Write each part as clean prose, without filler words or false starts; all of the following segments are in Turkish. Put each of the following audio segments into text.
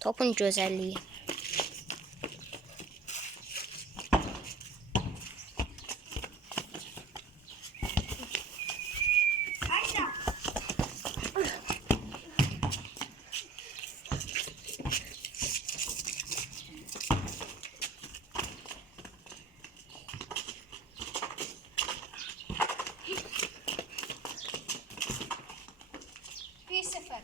Topun güzelliği. Bir sefer.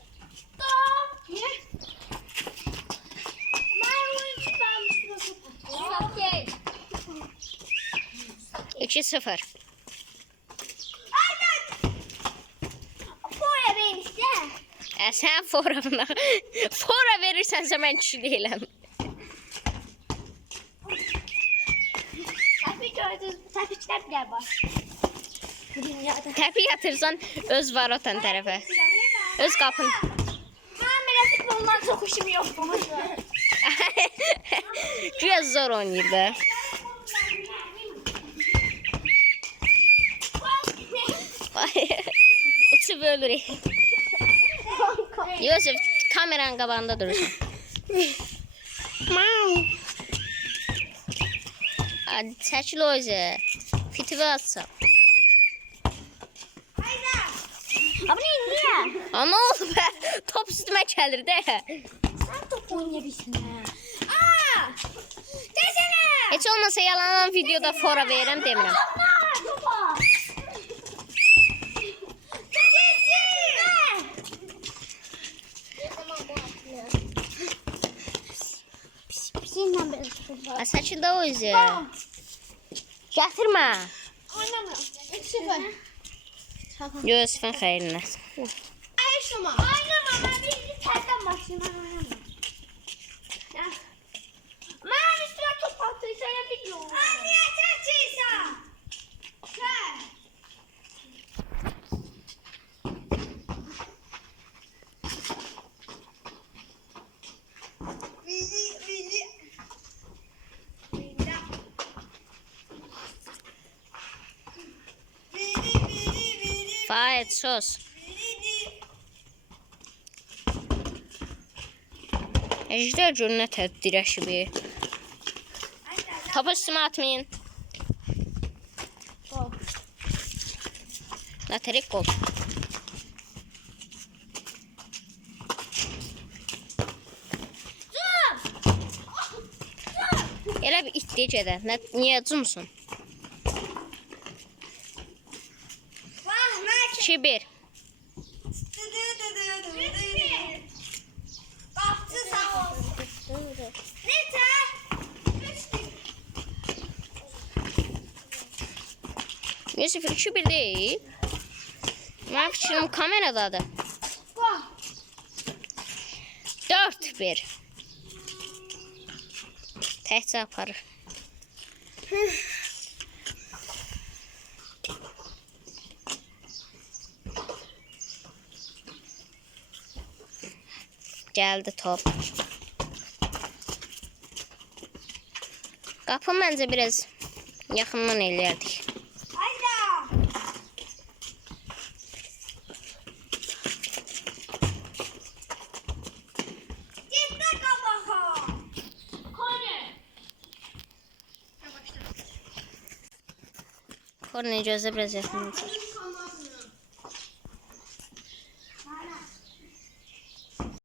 2-0. Sen fora buna. Fora verirsense ben kişi değilim. Təpiklər bile var. Təpi yatırsan öz varotan tərəfə. Öz qapın. Mən belə futboldan çox işim yoxdur. Güya zor oynayır da. Uçub ölürük. Yusuf kameranın qabağında durursan. Çəkil o izə. Fitivi atsam. Abi niye? Ama oldu be. Top üstüme gəlir də. Sen top oynayabilirsin ha. Aa! Desene! Heç olmasa yalanan videoda fora verirəm demirəm. Topa! Pisiyle biraz topa. Çəkil də o izə. Gətirmə. Oynamıyorum. 3-0. Yusufun xeyrinə. Oynama. Oynama. Ben bir tersten başlayayım. Oynamam. Ben üstüne top attıysa ya biliyorum. Anne çekiysa. Sen. Fayet sos. Ejder görünə dirəşibi. Topu üstümə atmayın. Laterik gol. Elə bir itdiyi də. Niyə cumsun? 2-1. Yusuf 2-1 değil. Benim fikrim kameradadır. 4-1. Təhcə aparır. Geldi top. Qapını məncə biraz yaxından eləyərdik. Korneyi gözlə biraz yaxından.